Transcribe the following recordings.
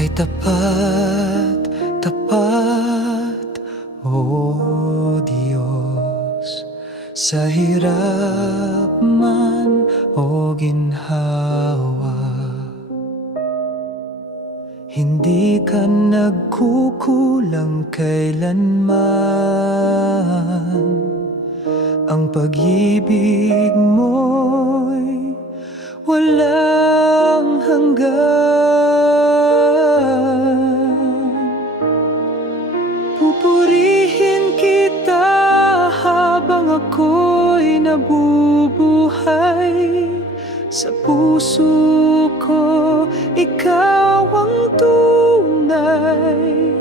Kay tapat, tapat, o Diyos, sa hirap man o ginhawa. Hindi ka nagkukulang kailanman. Ang pag-ibig mo'y walang hanggan. Pupurihin kita habang ako'y nabubuhay. Sa puso ko, ikaw ang tunay.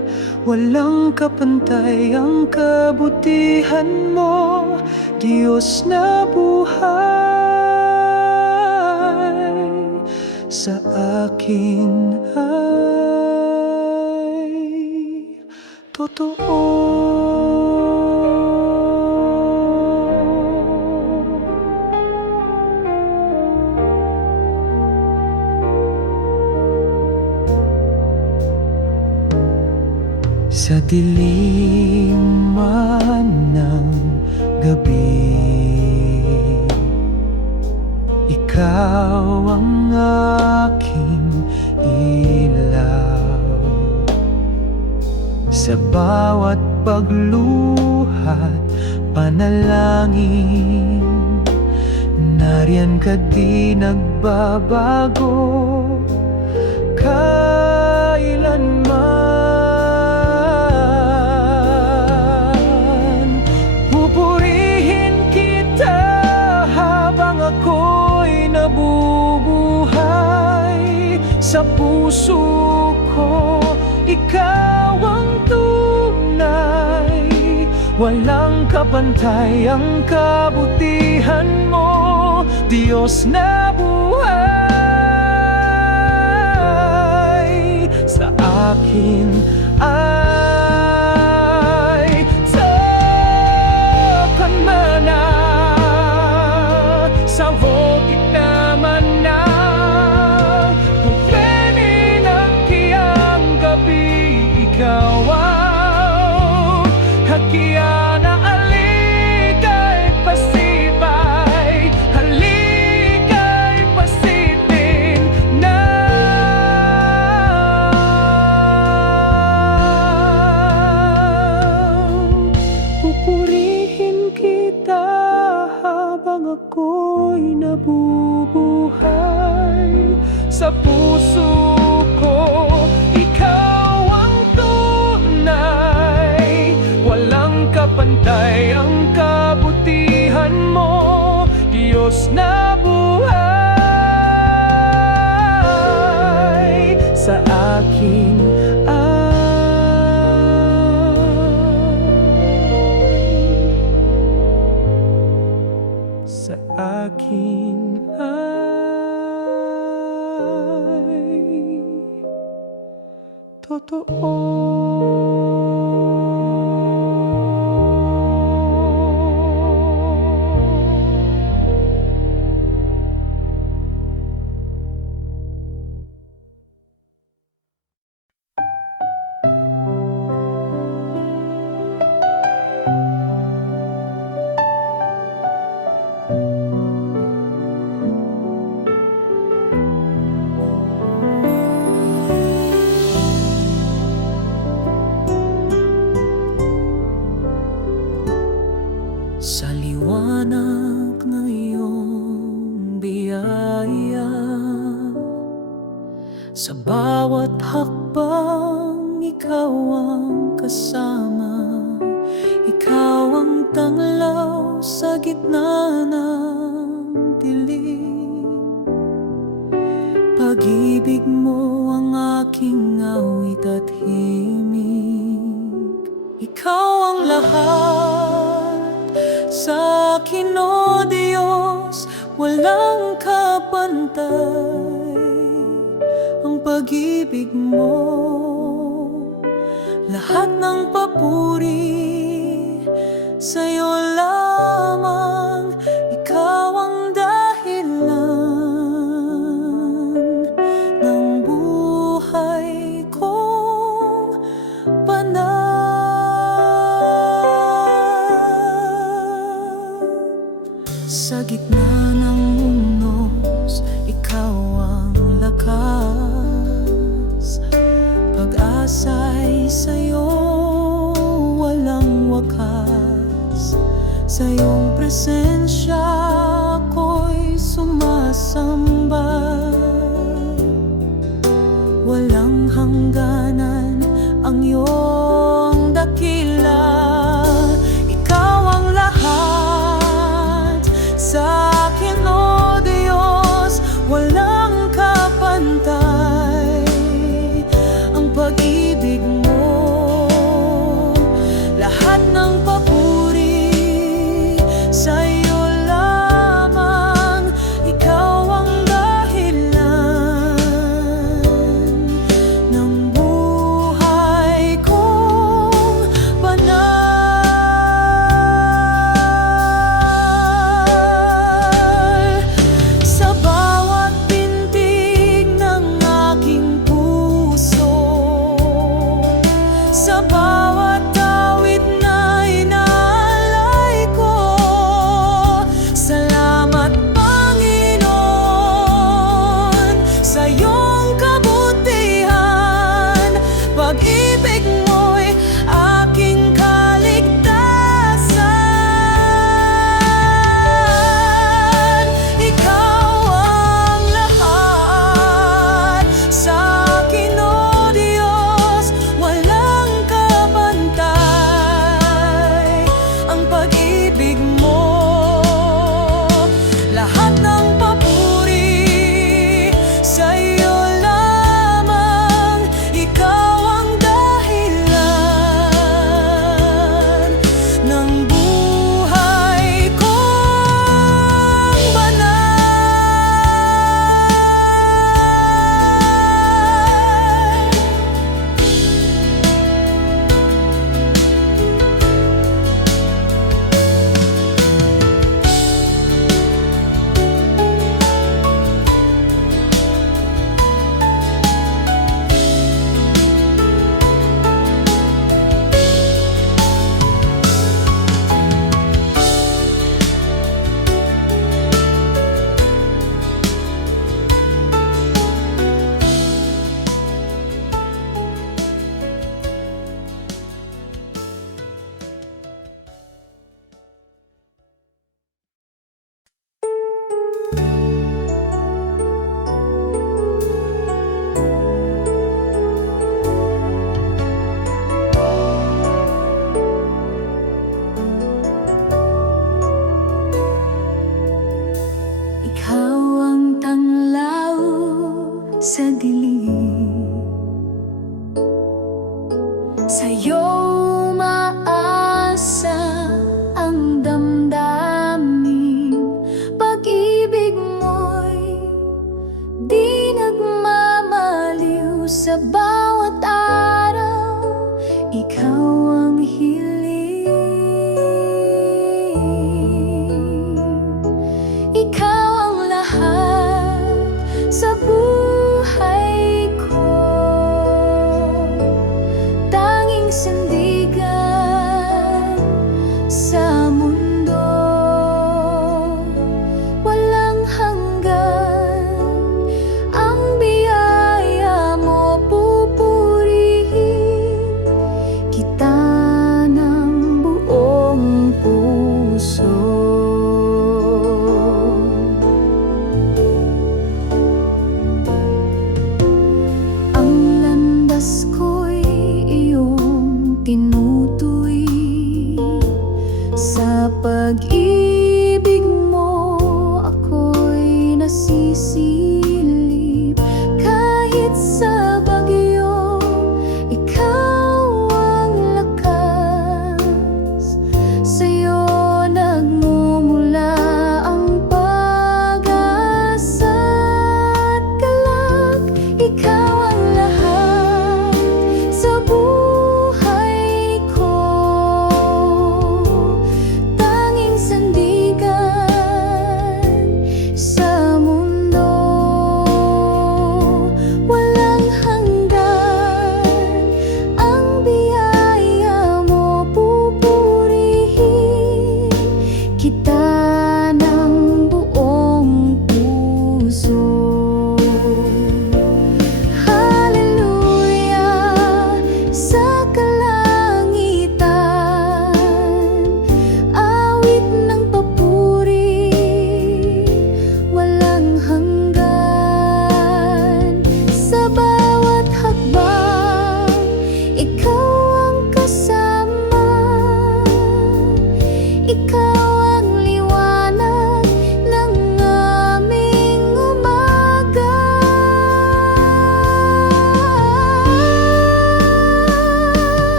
Walang kapantay ang kabutihan mo, Diyos na buhay. Sa akin ay totoo. Sa dilim man ng gabi, ikaw ang aking ilaw. Sa bawat pagluhat, panalangin, nariyan ka di nagbabago kailanman. Pupurihin kita habang ako'y nabubuhay. Sa puso ko, ikaw ang tunay. Walang kapantay ang kabutihan mo, Diyos na buhay. Sa akin ay takanmana, sa wogit naman na pupeni ng kiyang gabi. Ikaw ang hakiana, alikay pasibay, halikay pasitin na. Pupurihin kita habang ako'y nabubuhay. Sa puso ko, ikaw ang tunay. Walang kapantay ang kabutihan mo, Diyos na buhay. Sa akin sa akin ay totoo. Sa liwanag ng iyong biyaya, sa bawat hakbang ikaw ang kasama. Ikaw ang tanglaw sa gitna ng dilim. Pag-ibig mo ang aking awit at himig. Ikaw ang lahat sa akin, o Diyos, walang kapantay ang pag-ibig mo. Lahat ng papuri sa'yo lamang. Ikaw ang dahilan ng buhay ko. pag-asa'y sa'yo walang wakas. Sa iyong presensya ako'y sumasamba. Walang hangganan ang iyong dakila. Ikaw ang lahat sa akin, O Diyos, walang kapantay. Ang pag-ibig mo, lahat ng papuri sa'yo lamang. Ikaw ang dahilan ng buhay kong banal. Sa bawat pintig ng aking puso, sa bawat awit na inaalay ko, salamat Panginoon sa iyong kabutihan. Pag-ibig mo'y aking kaligtasan. Ikaw ang lahat sa akin, O Diyos, walang kabantay. Ang pag-ibig mo, lahat ng papuri sa'yo lamang. Ikaw ang dahilan ng buhay kong banal. Ikaw ang tanglaw sa dilim, sa'yo umaasa ang damdamin. Pag-ibig mo'y di nagmamaliw sa bawat araw. Ikaw ang hiling, ikaw ang lahat sa buhay ko. Tanging sandigan sa mundo, walang hanggan ang biyaya mo. Pupurihin kita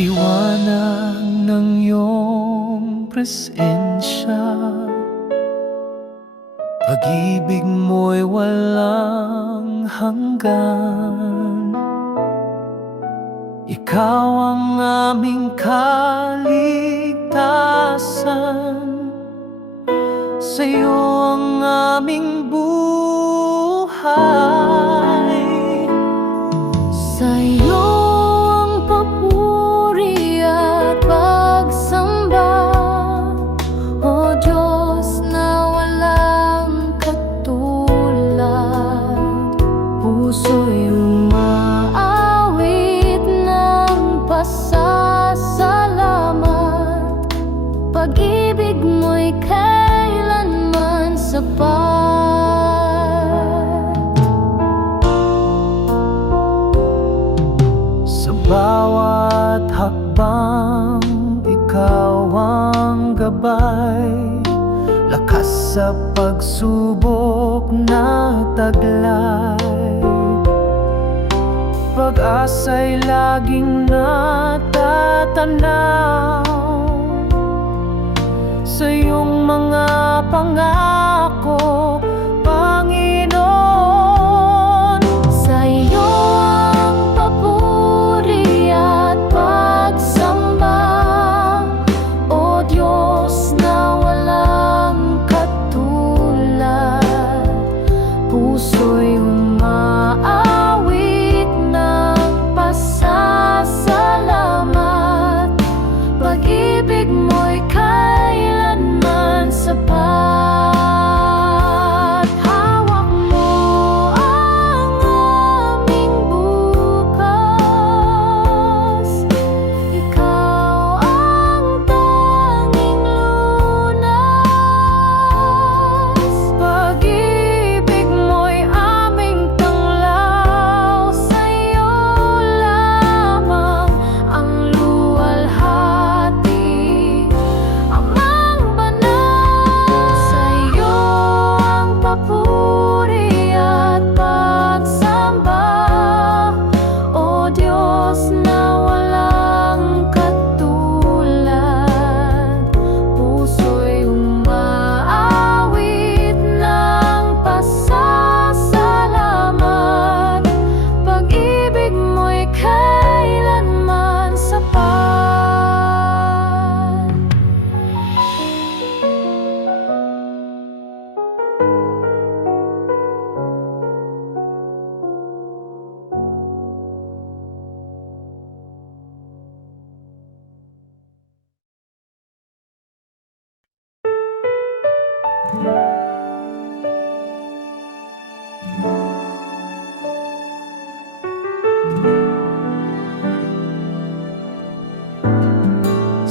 liwanag ng iyong presensya. Pag-ibig mo'y walang hanggan. Ikaw ang aming kaligtasan, sa'yo ang aming buhay. Sa'yo ang papuri at pagsamba, O Diyos na walang katulad. Puso'y umaawit ng pasasalamat. Pag-ibig mo'y kailanman sapat. Sa bawat hakbang, ikaw ang gabay. Lakas sa pagsubok na taglay. Pag-asa'y laging natatanaw sa iyong mga pangako, Panginoon. Sa'yo ang papuri at pagsamba, O Diyos na walang katulad. Puso'y umaawit ng pasasalamat. Pag-ibig mo'y kailanman sapat. Hawak mo ang aming bukas. Ikaw ang tanging lunas. Pag-ibig mo'y aming tanglaw. Sa'yo lamang ang luwalhati, Amang banal. Sa'yo ang papuri at pagsamba, O Diyos na walang katulad. Puso'y umaawit ng pasasalamat. Pag-ibig mo'y kailanman sapat.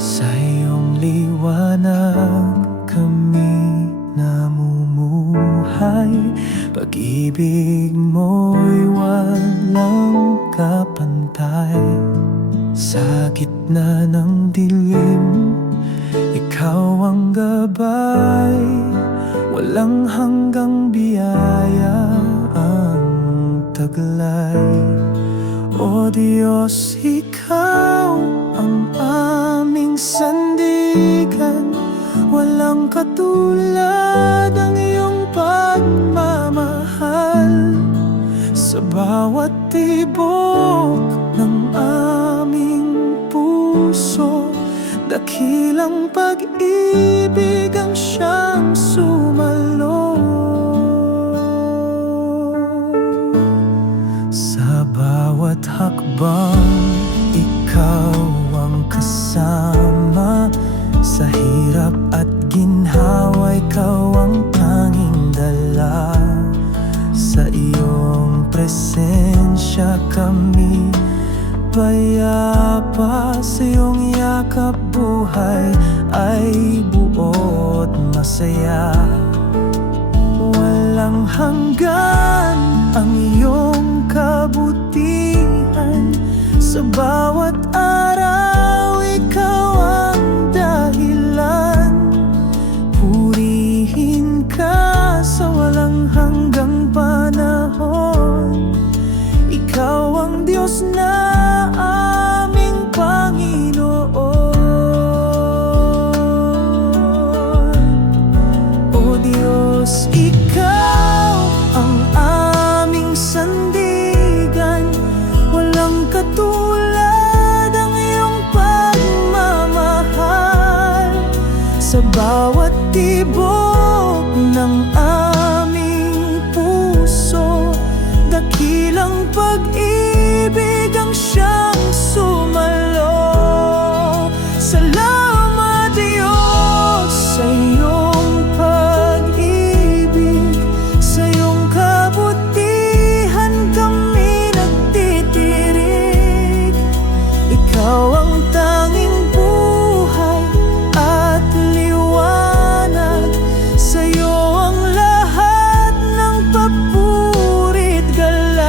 Sa iyong liwanag kami namumuhay. Pag-ibig mo'y walang kapantay. Sa gitna ng dilim, ikaw ang gabay. Walang hanggang biyaya ang taglay. O Diyos, ikaw ang aming sandigan. Walang katulad ang iyong pagmamahal. Sa bawat tibok ng aming puso, dakilang pag-ibig ang siyang sumalo. Sa bawat hakbang, ikaw ang kasama. Sa hirap at ginhawa, ikaw ang tanging dala. Sa iyong presensya kami payapa. Sa iyong yakap buhay ay buot masaya. Walang hanggan ang iyong kabutihan. Sa bawat araw, ikaw ang dahilan. Purihin ka sa walang hanggang panahon. Ikaw ang Diyos na aming Panginoon. walang pag-ibig ang siyang sumalo. Salamat Diyos sa iyong pag-ibig, sa iyong kabutihan kami nagtitirik. Ikaw ang tanging buhay at liwanag, sa iyo ang lahat ng papuri't galak.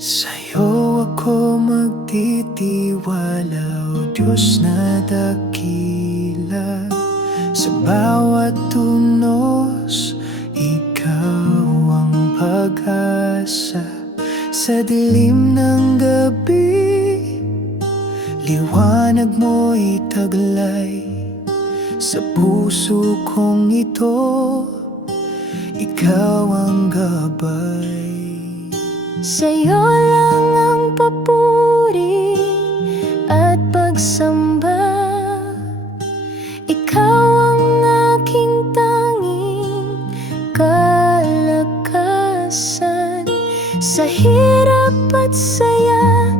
Sa'yo ako magtitiwala, O Diyos na dakila. Sa bawat tunos, Ikaw ang pag-asa. Sa dilim ng gabi, liwanag mo'y taglay. Sa puso kong ito, Ikaw ang gabay. Sa'yo lang ang papuri at pagsamba. Ikaw ang aking tanging kalakasan. Sa hirap at saya,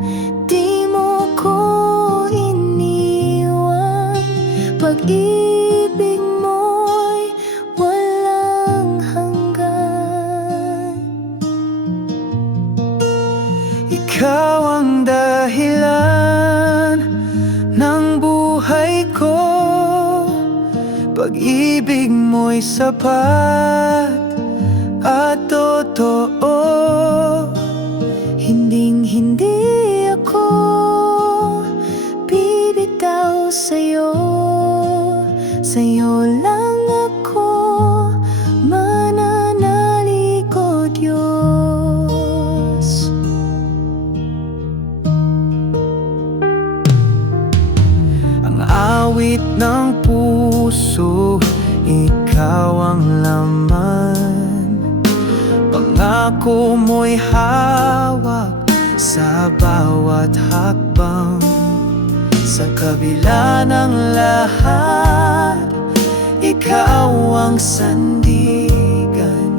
di mo ko iniwan. Pag-ibig mo'y walang hanggan. Ikaw ang dahilan ng buhay ko, pag-ibig mo'y sapat at totoo. Hinding-hindi ako bibitaw sa'yo, sa'yo lang ako mananalig, O Diyos. Ang awit ng puso, Ikaw ang laman. Pangako mo'y hawak sa bawat hakbang. Sa kabila ng lahat, Ikaw ang sandigan.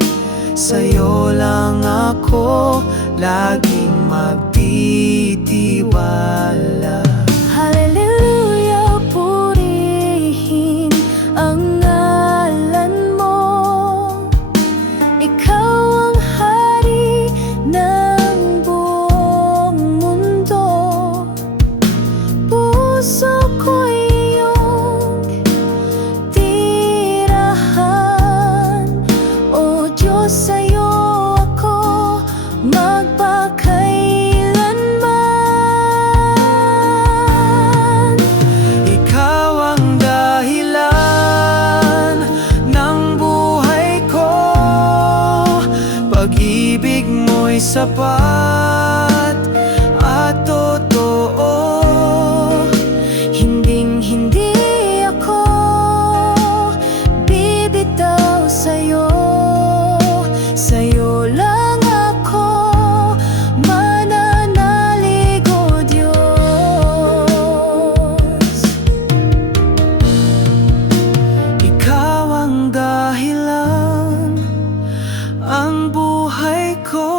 Sa'yo lang ako laging magtitiwala. Hallelujah, purihin ang ngalan mo. Ikaw ang hari ng buong mundo. Puso ko'y iyong tirahan. O Diyos, sa'yo ako magpakailanman. Ikaw ang dahilan ng buhay ko, pag-ibig mo'y sapat at totoo. Hinding-hindi ako bibitaw sa'yo, sa'yo lang ako mananalig, O Diyos. Ikaw ang dahilan, ang buhay ko,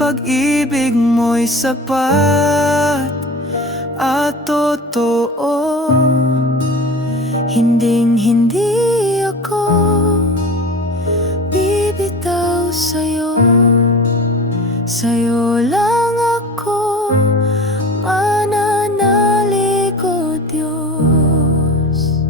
pag-ibig mo'y sapat at totoo. Hinding-hindi ako bibitaw sa'yo, sa'yo lang ako mananalig, O Diyos.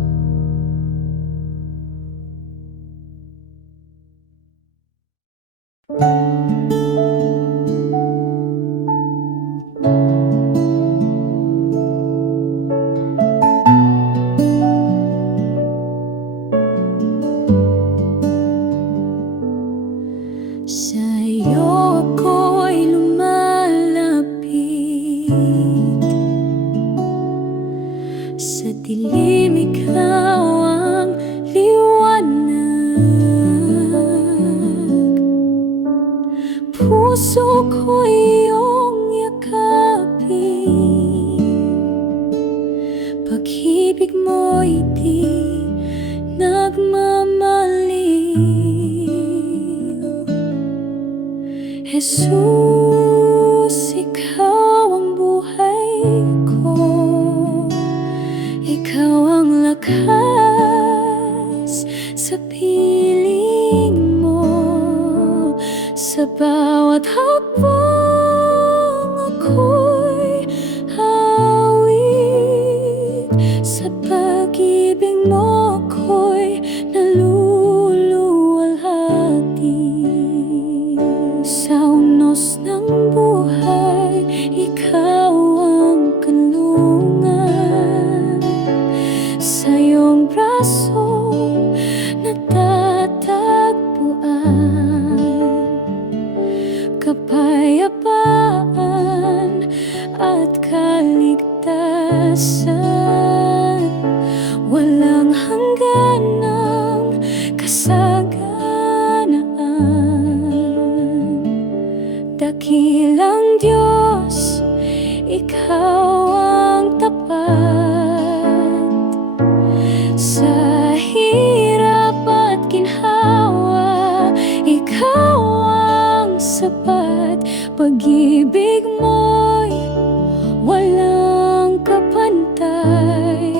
Jesus, ikaw ang buhay ko. Ikaw ang lakas sa piling mo. Sa bawat hakbang ako'y hawig. Sa pag-ibig mo ako'y naluluwalhati. Sa unos ng buhay, ikaw ang kanlungan. Sa iyong braso natatagpuan kapayapaan at kaligtasan. Walang hangganang kasaganaan. Dakilang Diyos, ikaw ang tapat. Sa hirap at ginhawa, ikaw ang sapat. Pag-ibig mo'y walang kapantay.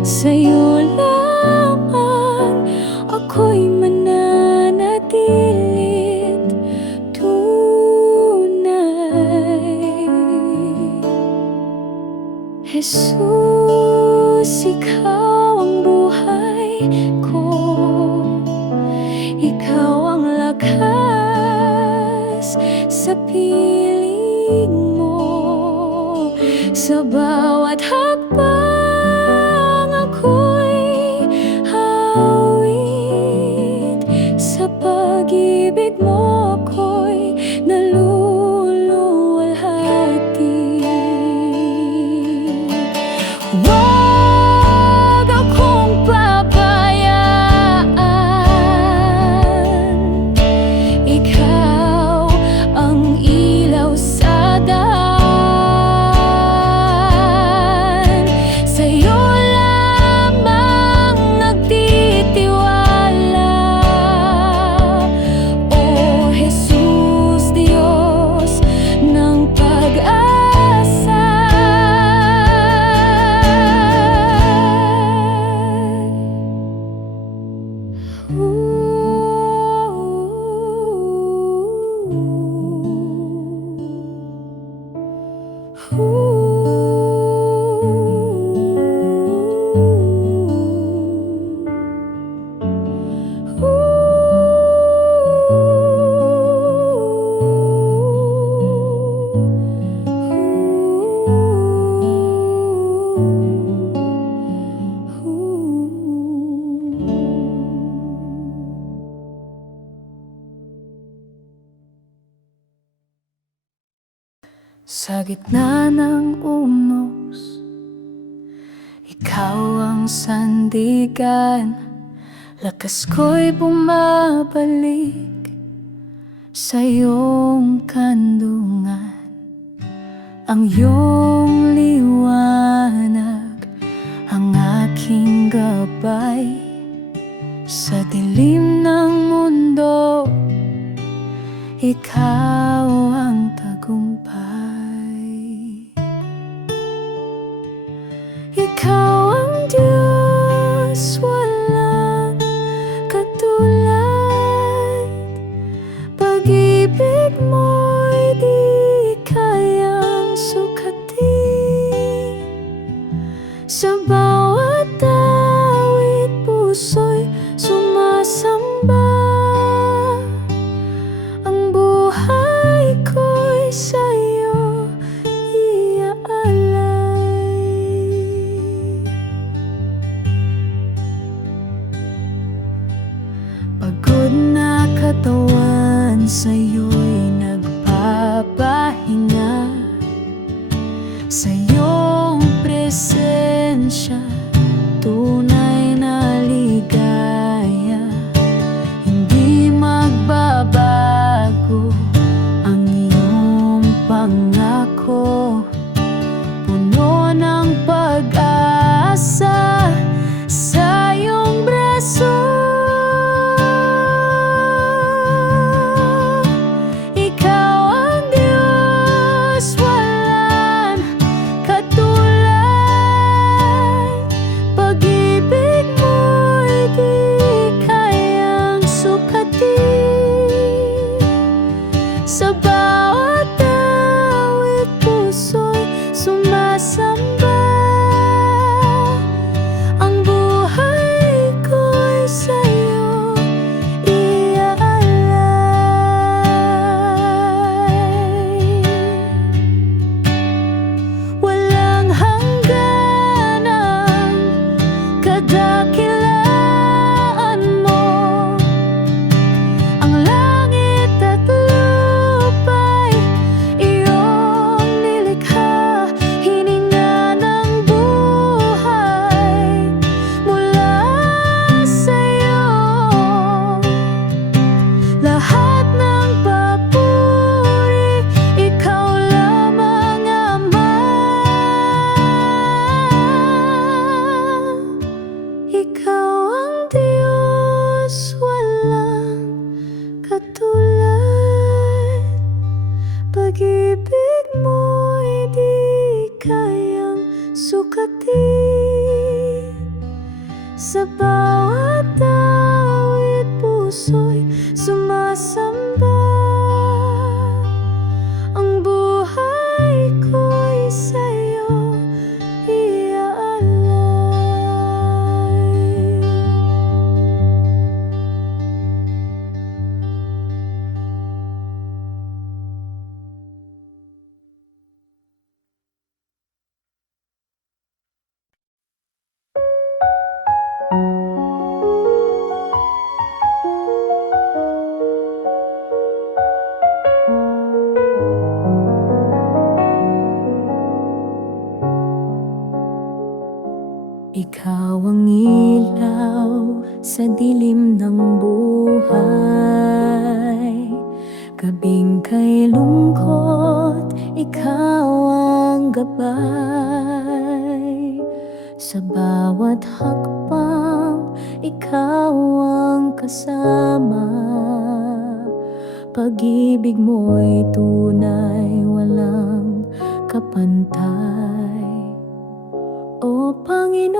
Sa'yo lamang ako'y mananatilit tunay. Jesus, ikaw ang buhay ko. Ikaw ang lakas sa piling mo. Sa bawat hakbang ako'y hawid. Sa pag-ibig mo ako'y naluluwalhati. Huwag akong pabayaan. Ikaw ang ilaw sa daan. Sa'yo lamang nagtitiwala. O Jesus, Diyos ng pag-asa. Sa gitna ng unos, ikaw ang sandigan. Lakas ko'y bumabalik sa iyong kandungan. Ang iyong liwanag ang aking gabay. Sa dilim ng mundo, ikaw ang tagumpay. Ikaw ang Diyos, walang katulad. Pag-ibig mo'y di kayang sukatin. Sa bawat awit puso'y sumasamba. Ang buhay ko'y sa'yo iaalay. Pagod na katawan sa'yo'y nagpapahinga. Sa iyong presensya, tunay na ligaya. Hindi magbabago ang iyong pangako. Puno ng pag-asa sa iyong braso. sa dilim ng buhay. Gabing kay lungkot, ikaw ang gabay. Sa bawat hakbang, ikaw ang kasama. Pag-ibig mo'y tunay, walang kapantay. O Panginoon,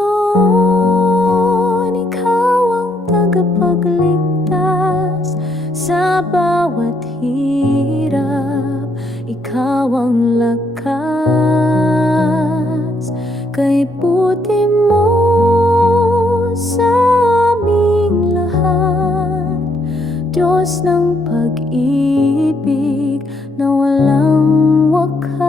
ikaw ang tagapagligtas sa bawat hirap. Ikaw ang lakas, kay puti mo sa aming lahat. Diyos ng pag-ibig na walang wakas.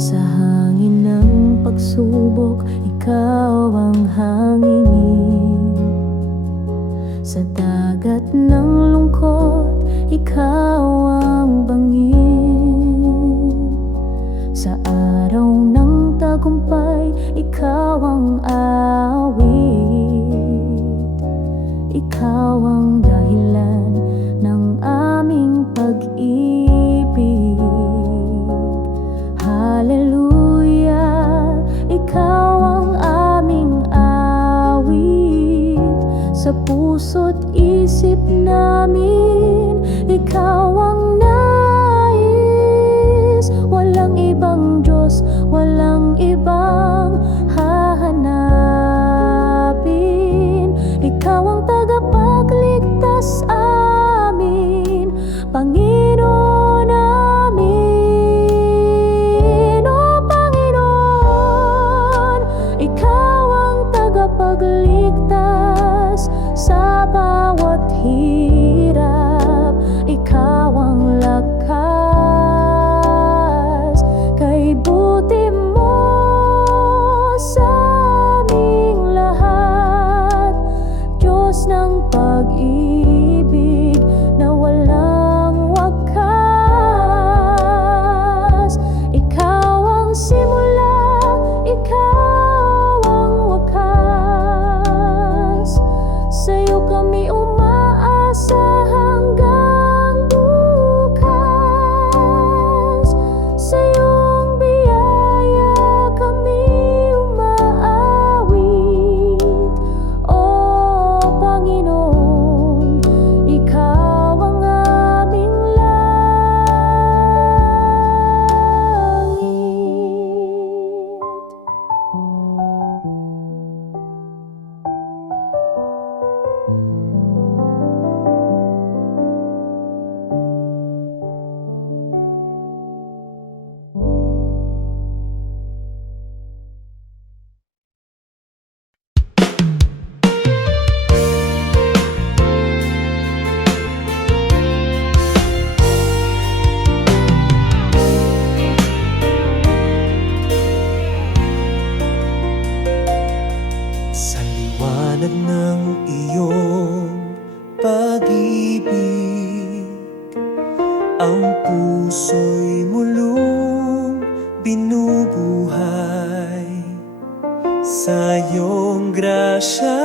Sa hangin ng pagsubok, ikaw ang hangin. Sa dagat ng lungkot, ikaw ang bangin. Sa araw ng tagumpay, ikaw ang awit. Ikaw ang dahilan ng aming pag-ibig. Hallelujah, ikaw ang aming awit. Sa puso't isip namin, ikaw ang nais. Walang ibang Diyos, walang ibang hahanapin. Ikaw ang tagapagligtas amin, Panginoon namin. O Panginoon, ikaw ang tagapagligtas sa bawat hirap. Ikaw ang lakas, kay buti mo sa aming lahat. Diyos ng pag-ibig na walang wakas. Ikaw ang simula, ikaw ang wakas. Sa'yo kami umaasa hanggang bukas. Sa iyong biyaya kami umaawit. O Panginoon, ikaw ang aming langit. Sa liwanag ng iyong pag-ibig, ang puso'y mulong binubuhay. Sa iyong grasya,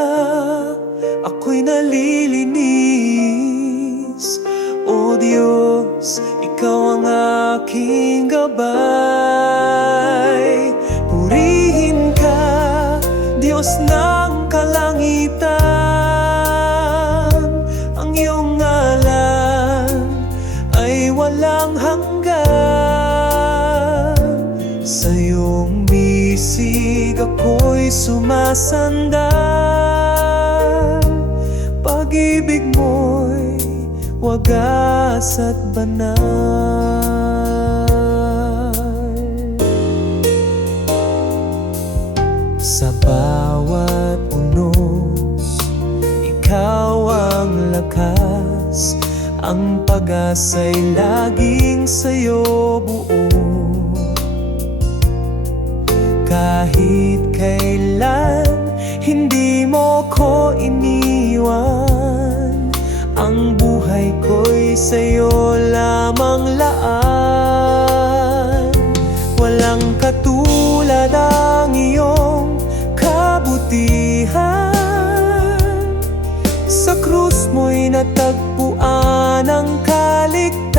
ako'y nalilinis. O Diyos, ikaw ang aking gabay. Purihin ka, Diyos ng kalangitan. Ang iyong ngalan ay walang hanggan. Sa iyong bisig ako'y sumasandal. Pag-ibig mo'y wagas at banal. Sa bawat unos, ikaw ang lakas. Ang pag-asa'y laging sa'yo buo. Kahit kailan, hindi mo ko iniwan. Ang buhay ko'y sa'yo lamang laan. Walang katulad natagpuan ang kaligtasan.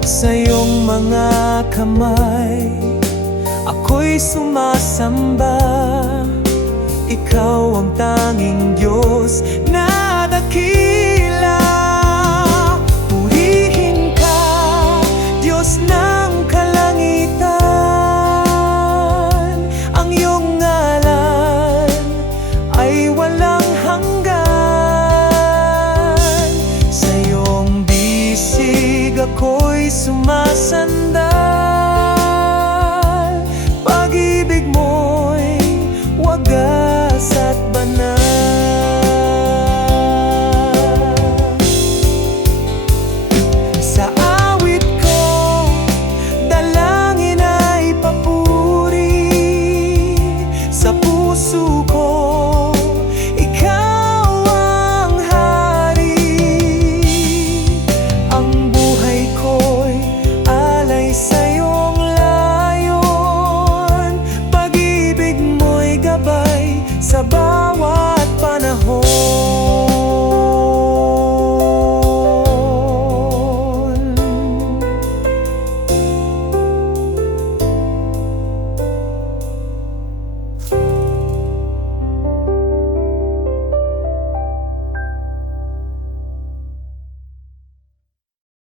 Sa iyong mga kamay ako'y sumasamba. Ikaw ang tanging Diyos na